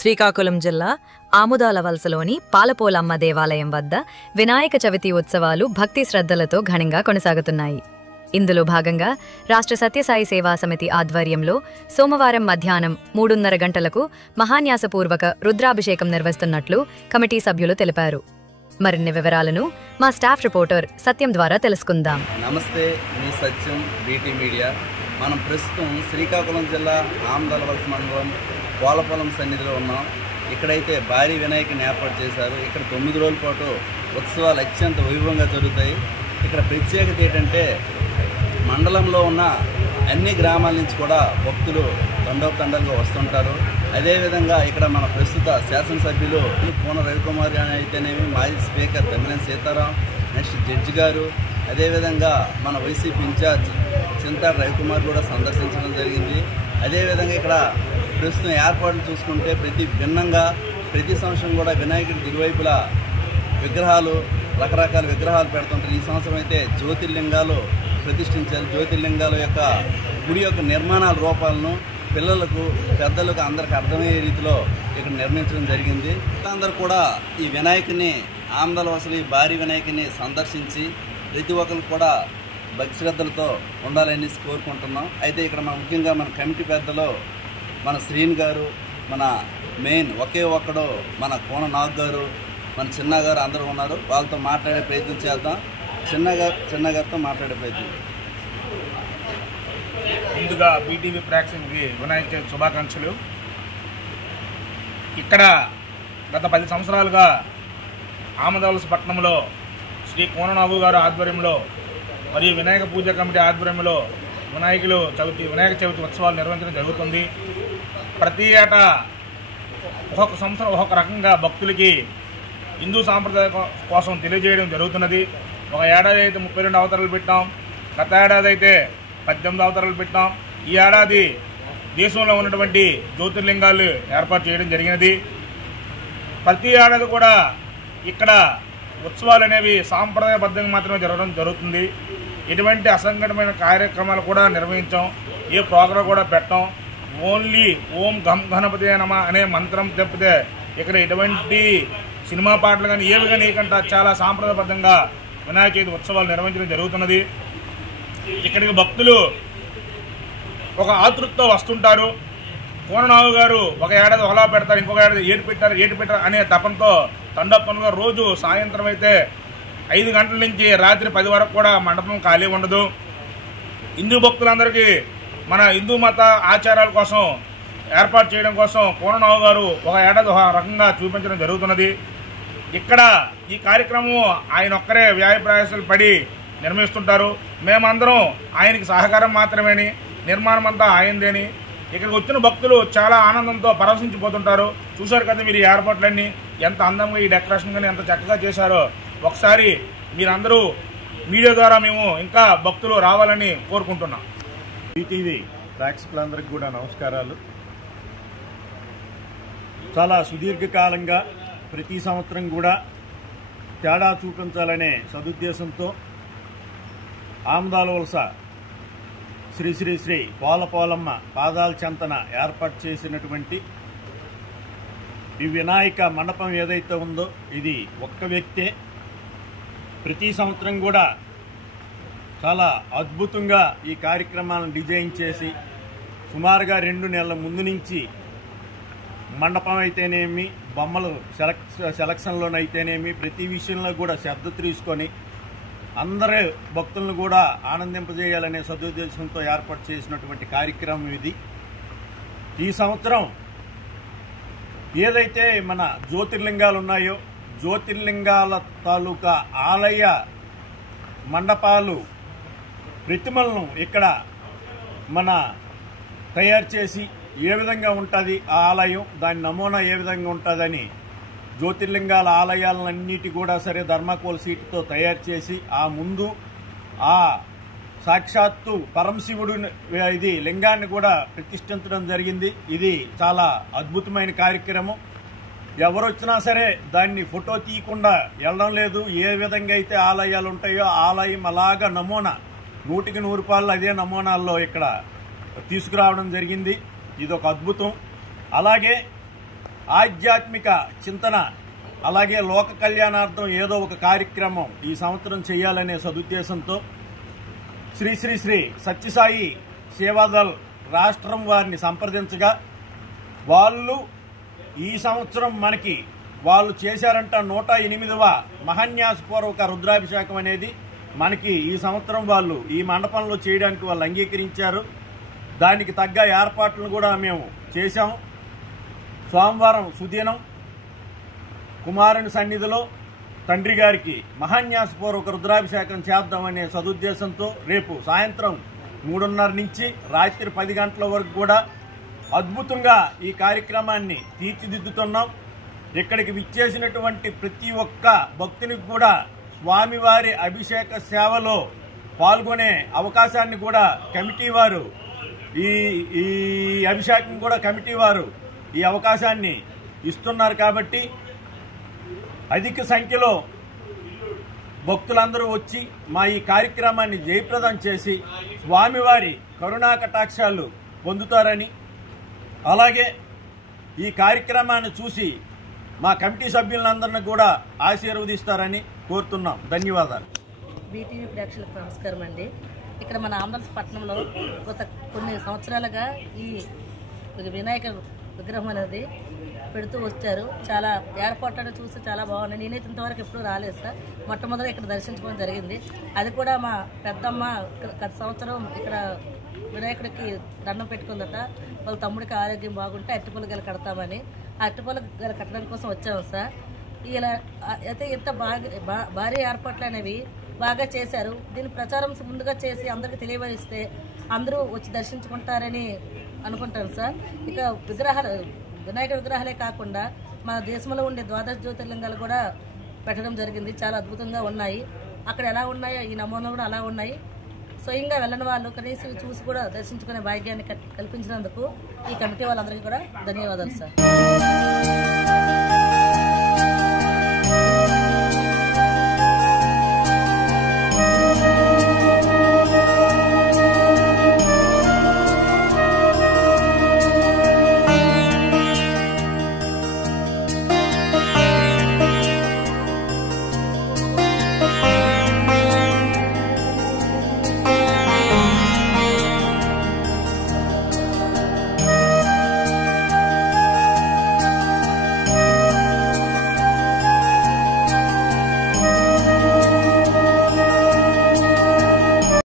శ్రీకాకుళం జిల్లా ఆముదాల వలసలోని పాలపోలమ్మ దేవాలయం వద్ద వినాయక చవితి ఉత్సవాలు భక్తి శ్రద్ధలతో ఘనంగా కొనసాగుతున్నాయి. ఇందులో భాగంగా రాష్ట్ర సత్యసాయి సేవా సమితి ఆధ్వర్యంలో సోమవారం మధ్యాహ్నం 3:30 గంటలకు మహాన్యాసపూర్వక రుద్రాభిషేకం నిర్వహిస్తున్నట్లు కమిటీ సభ్యులు తెలిపారు. మరిన్ని వివరాలను మా స్టాఫ్ రిపోర్టర్ సత్యం ద్వారా తెలుసుకుందాం. నమస్తే, మీ సత్యం బీటీ మీడియా. మనం ప్రస్తుతం శ్రీకాకుళం జిల్లా ఆముదాల వలస మండలం పాలపోలమ్మ సన్నిధిలో ఉన్నాం. ఇక్కడైతే భారీ వినాయకుని ఏర్పాటు చేశారు. ఇక్కడ 9 రోజుల పాటు ఉత్సవాలు అత్యంత వైభవంగా జరుగుతాయి. ఇక్కడ ప్రత్యేకత ఏంటంటే మండలంలో ఉన్న అన్ని గ్రామాల నుంచి కూడా భక్తులు తండోపతండాలుగా వస్తుంటారు. అదేవిధంగా ఇక్కడ మన ప్రస్తుత శాసనసభ్యులు కోన రవికుమార్ అయితేనేమి, మాజీ speaker Tammineni Sitaram, next judge గారు, అదేవిధంగా మన వైసీపీ ఇన్ఛార్జ్ చింతాడు రవికుమార్ కూడా సందర్శించడం జరిగింది. అదేవిధంగా ఇక్కడ ప్రస్తుతం ఏర్పాట్లు చూసుకుంటే భిన్నంగా ప్రతి సంవత్సరం కూడా వినాయకుడి ఇరువైపులా విగ్రహాలు, రకరకాల విగ్రహాలు పెడుతుంటారు. ఈ సంవత్సరం అయితే జ్యోతిర్లింగాలు ప్రతిష్ఠించారు. జ్యోతిర్లింగాల యొక్క గుడి యొక్క నిర్మాణాల రూపాలను పిల్లలకు, పెద్దలకు అందరికి అర్థమయ్యే రీతిలో ఇక్కడ నిర్మించడం జరిగింది. అందరూ కూడా ఈ వినాయకుని ఆముదాల వలసలో ఈ భారీ వినాయకుని సందర్శించి ప్రతి ఒక్కరు కూడా భక్తి శ్రద్ధలతో ఉండాలని కోరుకుంటున్నాం. అయితే ఇక్కడ ముఖ్యంగా మన కమిటీ పెద్దలు మన శ్రీన్ గారు, మన మెయిన్ ఒకే ఒక్కడు మన కోన నాగ్ గారు, మన చిన్న గారు అందరూ ఉన్నారు. వాళ్ళతో మాట్లాడే ప్రయత్నం చేద్దాం. చిన్న గారితో మాట్లాడే ప్రయత్నం. ముందుగా బీటీవీ ప్రేక్షకులకి వినాయక చవితి శుభాకాంక్షలు. ఇక్కడ గత 10 సంవత్సరాలుగా ఆముదాల వలస పట్టణంలో శ్రీ కోననాగు గారు ఆధ్వర్యంలో మరియు వినాయక పూజ కమిటీ ఆధ్వర్యంలో వినాయక చవితి ఉత్సవాలు నిర్వహించడం జరుగుతుంది. ప్రతి ఏటా ఒక్కొక్క సంవత్సరం ఒక్కొక్క రకంగా భక్తులకి హిందూ సాంప్రదాయం కోసం తెలియజేయడం జరుగుతున్నది. ఒక ఏడాది అయితే 32 అవతారాలు పెట్టాం, గత ఏడాది అయితే 18 అవతారాలు పెట్టాం. ఈ ఏడాది దేశంలో ఉన్నటువంటి జ్యోతిర్లింగాలు ఏర్పాటు చేయడం జరిగినది. ప్రతి ఏడాది కూడా ఇక్కడ ఉత్సవాలు అనేవి సాంప్రదాయబద్ధంగా మాత్రమే జరగడం జరుగుతుంది. ఎటువంటి అసంఘటితమైన కార్యక్రమాలు కూడా నిర్వహించాం, ఏ ప్రోగ్రాం కూడా పెట్టాం. ఓన్లీ ఓం గం గణపతి నమ అనే మంత్రం తప్పితే ఇక్కడ ఎటువంటి సినిమా పాటలు కానీ ఏవి కానీ కంటే చాలా సాంప్రదాయబద్ధంగా వినాయక చవితి ఉత్సవాలు నిర్వహించడం జరుగుతున్నది. ఇక్కడికి భక్తులు ఒక ఆతృతతో వస్తుంటారు. కోననాగు గారు ఒక ఏడాది ఒకలా పెడతారు, ఇంకొక ఏడాది ఏటు పెట్టారు అనే తపంతో తండోపతంగా రోజు సాయంత్రం అయితే 5 గంటల నుంచి రాత్రి 10 వరకు కూడా మండపం ఖాళీ ఉండదు. హిందూ భక్తులందరికీ మన హిందూ మత ఆచారాల కోసం ఏర్పాటు చేయడం కోసం కోననాగు గారు ఒక ఏడాది ఒక రకంగా చూపించడం జరుగుతున్నది. ఇక్కడ ఈ కార్యక్రమం ఆయన ఒక్కరే వ్యయ ప్రయాసాలు పడి నిర్వహిస్తుంటారు. మేమందరం ఆయనకి సహకారం మాత్రమేని, నిర్మాణం అంతా ఆయనదేని. ఇక్కడికి వచ్చిన భక్తులు చాలా ఆనందంతో పరవశించిపోతుంటారు. చూశారు కదా మీరు ఈ ఏర్పాట్లన్నీ ఎంత అందంగా, ఈ డెకరేషన్ కానీ ఎంత చక్కగా చేశారో. ఒకసారి మీరందరూ మీడియా ద్వారా మేము ఇంకా భక్తులు రావాలని కోరుకుంటున్నాం. ఈటీవీ ప్రేక్షకులందరికీ కూడా నమస్కారాలు. చాలా సుదీర్ఘకాలంగా ప్రతి సంవత్సరం కూడా తేడా చూపించాలనే సదుద్దేశంతో ఆముదాల వలస శ్రీ శ్రీ శ్రీ పాలపోలమ్మ పాదాల చెంతన ఏర్పాటు చేసినటువంటి ఈ వినాయక మండపం ఏదైతే ఉందో ఇది ఒక్క వ్యక్తే. ప్రతి సంవత్సరం కూడా చాలా అద్భుతంగా ఈ కార్యక్రమాలను డిజైన్ చేసి సుమారుగా 2 నెలల ముందు నుంచి మండపం అయితేనేమి, బొమ్మలు సెలక్షన్లోనైతేనేమి ప్రతి విషయంలో కూడా శ్రద్ధ తీసుకొని అందరూ భక్తులను కూడా ఆనందింపజేయాలనే సదుద్దేశంతో ఏర్పాటు చేసినటువంటి కార్యక్రమం ఇది. ఈ సంవత్సరం ఏదైతే మన జ్యోతిర్లింగాలు ఉన్నాయో జ్యోతిర్లింగాల తాలూకా ఆలయ మండపాలు ప్రతిమలను ఇక్కడ మన తయారు చేసి ఏ విధంగా ఉంటుంది ఆ ఆలయం, దాని నమూనా ఏ విధంగా ఉంటుందని జ్యోతిర్లింగాల ఆలయాలన్నిటి కూడా సరే ధర్మాకోల్ సీటుతో తయారు చేసి ఆ ముందు ఆ సాక్షాత్తు పరమశివుడు ఇది లింగాన్ని కూడా ప్రతిష్ఠించడం జరిగింది. ఇది చాలా అద్భుతమైన కార్యక్రమం. ఎవరు వచ్చినా సరే దాన్ని ఫోటో తీయకుండా వెళ్ళడం లేదు. ఏ విధంగా అయితే ఆలయాలు ఉంటాయో ఆలయం అలాగా నమూనా 100కి 100 రూపాయలు అదే నమూనాల్లో ఇక్కడ తీసుకురావడం జరిగింది. ఇది ఒక అద్భుతం. అలాగే ఆధ్యాత్మిక చింతన అలాగే లోక కళ్యాణార్థం ఏదో ఒక కార్యక్రమం ఈ సంవత్సరం చేయాలనే సదుద్దేశంతో శ్రీ శ్రీ శ్రీ సత్యసాయి సేవాదల్ రాష్ట్రం వారిని సంప్రదించగా వాళ్ళు ఈ సంవత్సరం మనకి వాళ్ళు చేశారంట 108వ మహాన్యాసపూర్వక రుద్రాభిషేకం అనేది మనకి ఈ సంవత్సరం వాళ్ళు ఈ మండపంలో చేయడానికి వాళ్ళు అంగీకరించారు. దానికి తగ్గ ఏర్పాట్లను కూడా మేము చేశాం. సోమవారం సుదినం కుమారుని సన్నిధిలో తండ్రి గారికి మహాన్యాసపూర్వక రుద్రాభిషేకం చేద్దామనే సదుద్దేశంతో రేపు సాయంత్రం 3:30 నుంచి రాత్రి 10 గంటల వరకు కూడా అద్భుతంగా ఈ కార్యక్రమాన్ని తీర్చిదిద్దుతున్నాం. ఇక్కడికి విచ్చేసినటువంటి ప్రతి ఒక్క భక్తునికి కూడా స్వామివారి అభిషేక సేవలో పాల్గొనే అవకాశాన్ని కూడా కమిటీ వారు ఈ అభిషేకం కూడా కమిటీ వారు ఈ అవకాశాన్ని ఇస్తున్నారు. కాబట్టి అధిక సంఖ్యలో భక్తులందరూ వచ్చి మా ఈ కార్యక్రమాన్ని జయప్రదం చేసి స్వామివారి కరుణా కటాక్షాలు పొందుతారని, అలాగే ఈ కార్యక్రమాన్ని చూసి మా కమిటీ సభ్యులందరినీ కూడా ఆశీర్వదిస్తారని కోరుతున్నాం. ధన్యవాదాలు. బీటీవీ ప్రేక్షకులకు నమస్కారం అండి. ఇక్కడ మన ఆంధ్రప్రదేశ్ పట్టణంలో గత కొన్ని సంవత్సరాలుగా ఈ వినాయక విగ్రహం అనేది పెడుతూ వచ్చారు. చాలా ఏర్పాట్లను చూసి చాలా బాగున్నాయి. నేనైతే ఇంతవరకు ఎప్పుడూ రాలేదు సార్. మొట్టమొదటి ఇక్కడ దర్శించుకోవడం జరిగింది. అది కూడా మా పెద్దమ్మ గత సంవత్సరం ఇక్కడ వినాయకుడికి దండం పెట్టుకుందట. వాళ్ళ తమ్ముడికి ఆరోగ్యం బాగుంటే అరటిపళ్ళు గల కడతామని ఆ అరటిపళ్ళు గల కట్టడం కోసం వచ్చాము సార్. ఇలా అయితే ఇంత భారీ ఏర్పాట్లు అనేవి బాగా చేశారు. దీని ప్రచారం ముందుగా చేసి అందరికీ తెలియజేస్తే అందరూ వచ్చి దర్శించుకుంటారని అనుకుంటాను సార్. ఇక వినాయక విగ్రహాలే కాకుండా మన దేశంలో ఉండే ద్వాదశ జ్యోతిర్లింగాలు కూడా పెట్టడం జరిగింది. చాలా అద్భుతంగా ఉన్నాయి. అక్కడ ఎలా ఉన్నాయో ఈ నమూనాలు కూడా అలా ఉన్నాయి. స్వయంగా వెళ్ళని వాళ్ళు కనీసం చూసి కూడా దర్శించుకునే భాగ్యాన్ని కల్పించినందుకు ఈ కమిటీ వాళ్ళందరికీ కూడా ధన్యవాదాలు సార్.